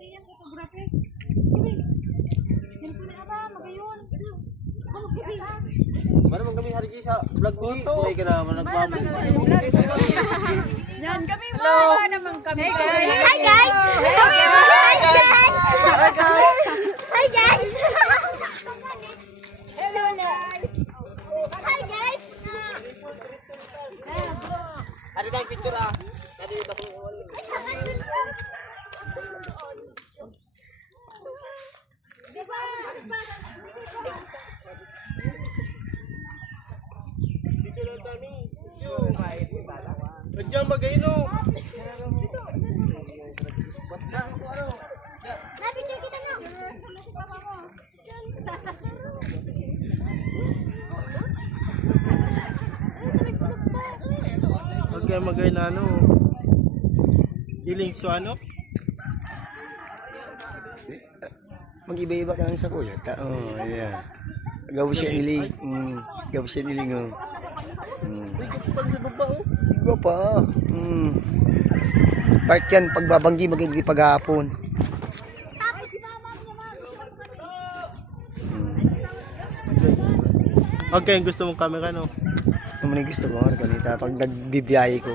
Mana man kami hari sa vlog ni. Kulay ka naman nagpapalog. Yan kami wala naman kami. Hi guys! Hi guys! Hi guys! Hello guys! Hi guys! Ada tayong picture ah. Tadi udah ko. Diyan magayno. Napicture kita na. Okay, magay na ano. Diling so ano? Mag-iba-iba ka lang sa kuya. Oo, yeah. Gawa siya iling. Gawa siya iling. Iba pa. Part yan, pagbabanggi, magiging paghapon. Okay, gusto mong camera no? Ano man yung gusto ko, kanita, pag nagbibiyahe ko.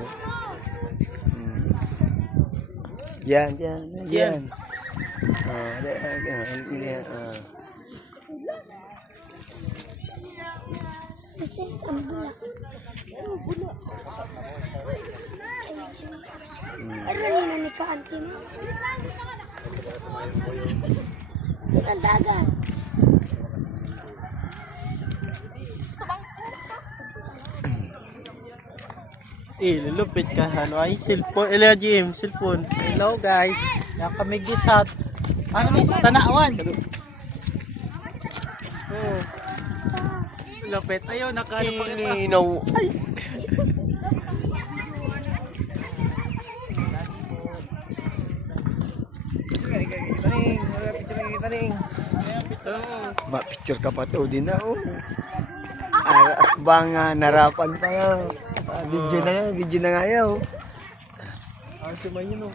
Yan. Kasi ang bulak. Ano nina ni ka-auntie mo? Ang dagat. Lupit ka ano ay cellphone, LGM cellphone. Hello guys. Na kami gisat. Ano ni tanawan? Oh. Lupit ayo nakaano pa kita. Ninaw. Ay. Ma-picture ka pa to din na oh. Bang narapan pa nga. Video na nga yaw. Ang sumayin no.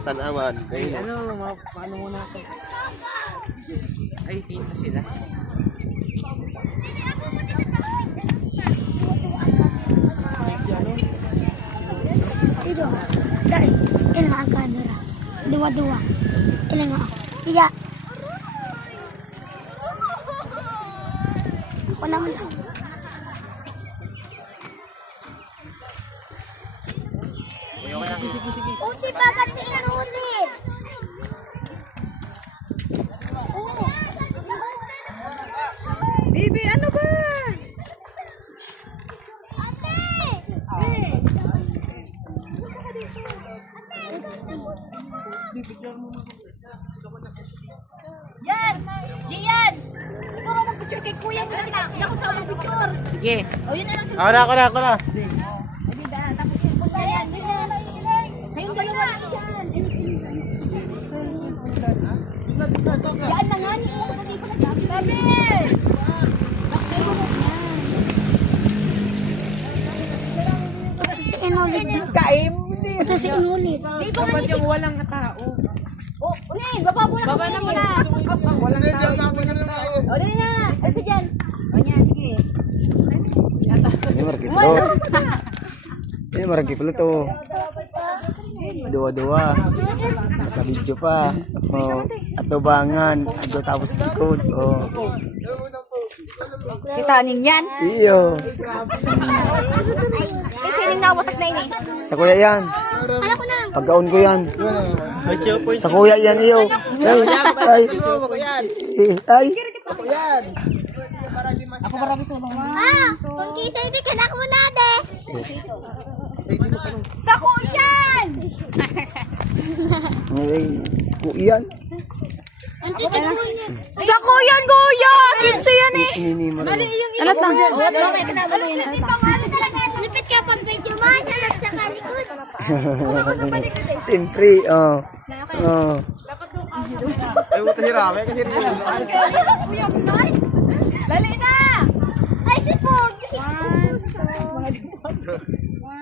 Tanawan. Ay, paano muna ito? Ay, tinta sila. Ito. Dahil, ilang ang camera. Dua-dua. Ilang ang. Iya. Wala mo lang. Oh, si Papa si inulit. Bibi, ano ba? Yan! Gian! Ikaw mo mag-picture kay kuya mo. Hindi ako sa mag-picture. Sige. O, yun na lang sila. Ako na. Hindi daan. Tapos cellphone na yan. Kayong dalawa na yan. Yan na nga. Babi! Ito si inulit. Kaim. Ito si inulit. Dapat yung walang tao. Oh, ulit. Baba mo na. Baba na muna. Walang tao. O, dali na. Ay, sa dyan. O, yan. Sige. Ini markiplo. Ini markiplo to. Dua-dua. Nakabidyo pa. Oh, atubangan. Ado tapos likod. Oh. Kitanin yan. Iyo. Kasi yung nawatak na yun eh. Sa kuya yan. Alam ko na. Pagkaon ko yan. May siya po. Sa kuya yan, iyo. Ay, ay. Ay. Ako marami sa mga. Ah, kung kisa hindi ka na ko na de. Sa kuyan! Ay, kuyan. Sa kuyan, kuya! Kinsa yan eh. Ininimo rin. Alat lang. Lipit ka pag medyo man, alat sa kalikod. Siyempre, oh. Oh. Ay, buta hirame kasi rin. Kuya, Bernard! Dali na! Ay, si Pog!